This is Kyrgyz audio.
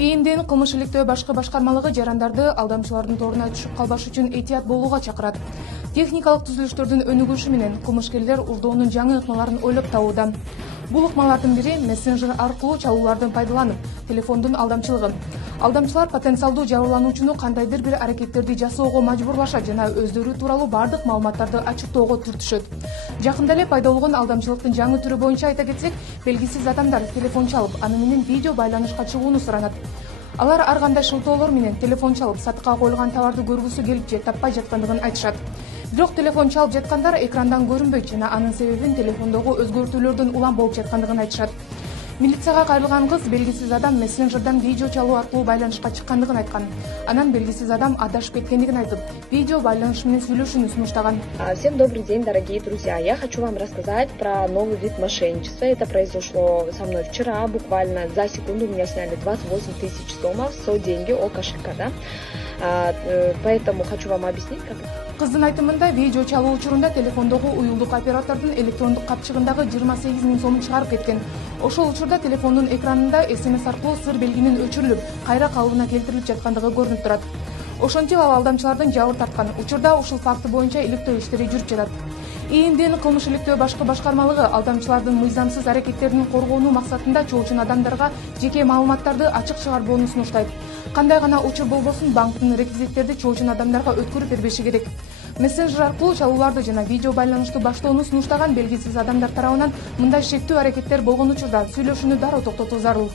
ИИМдин кылмыш иликтөө башкы башкармалыгы жарандарды алдамчылардын торуна түшүп калбаш үчүн этият болууга чакырат. Техникалык түзүлүштөрдүн өнүгүшү менен кылмышкерлер урдоонун жаңы ыкмаларын ойлоп табууда. Бул ыкмалардын бири мессенджер аркылуу чалуулардын пайдаланып, телефондун алдамчылыгы. Алдамчылар потенциалдуу жабырлануучуну кандайдыр бир аракеттерди жасоого мажбурлашат жана өздөрү тууралуу бардык маалыматтарды ачыктоого түртүшөт. Жакында эле пайда болгон алдамчылыктын жаңы түрү боюнча айта кетсек, белгисиз адамдар телефон чалып, аны менен видео байланышка чыгууну суранат. Алар ар кандай шылтоолор менен телефон чалып, сатыкка коюлган товарды көргүсү келип же таппай жаткандыгын айтышат. Бирок телефон чалып жаткандар экрандан көрүнбөйт жана анын себебин телефондогу өзгөртүүлөрдөн улам болуп жаткандыгын айтышат. Милицияга кайрылган кыз белгисиз адам мессенджерден видео чалуу аркылуу байланышка чыккандыгын айткан. Анан белгисиз адам адашып кеткендигин айтып, видео байланыш менен сүйлөшүүнү сунуштаган. Всем добрый день, дорогие друзья. Я хочу вам рассказать про новый вид мошенничества. Это произошло со мной вчера. Буквально за секунду меня сняли 28 тысяч сомов со деньги о кошелька, да? Поэтому хочу вам объяснить, как... Кыздын айтымында видео чалуу учурунда телефондогу уюлдук оператордун электрондук капчыгындагы 28 000 сомун чыгарып кеткен. Ошол учурда телефондун экранында СМС аркылуу сыр белгинин өчүрүлүп, кайра калыбына келтирилип жаткандыгы көрүнүп турат. Ошентип ал алдамчылардын жабыр тарткан. Учурда ушул факты боюнча иликтөө иштери жүрүп жатат. ИИМдин кылмыш иликтөө башкы башкармалыгы алдамчылардын мыйзамсыз аракеттерин коргонуу максатында чоочун адамдарга жеке маалыматтарды ачык чыгарбоону сунуштайт. Кандай гана учур болбосун банктын реквизиттерди чоочун адамдарга өткөрүп бербеши керек. Мессенджер аркылуу чалууларды жана видео байланышты баштоону сунуштаган белгисиз адамдар тарабынан мындай шектүү аракеттер болгон учурда сүйлөшүүнү дароо токтотуу зарыл.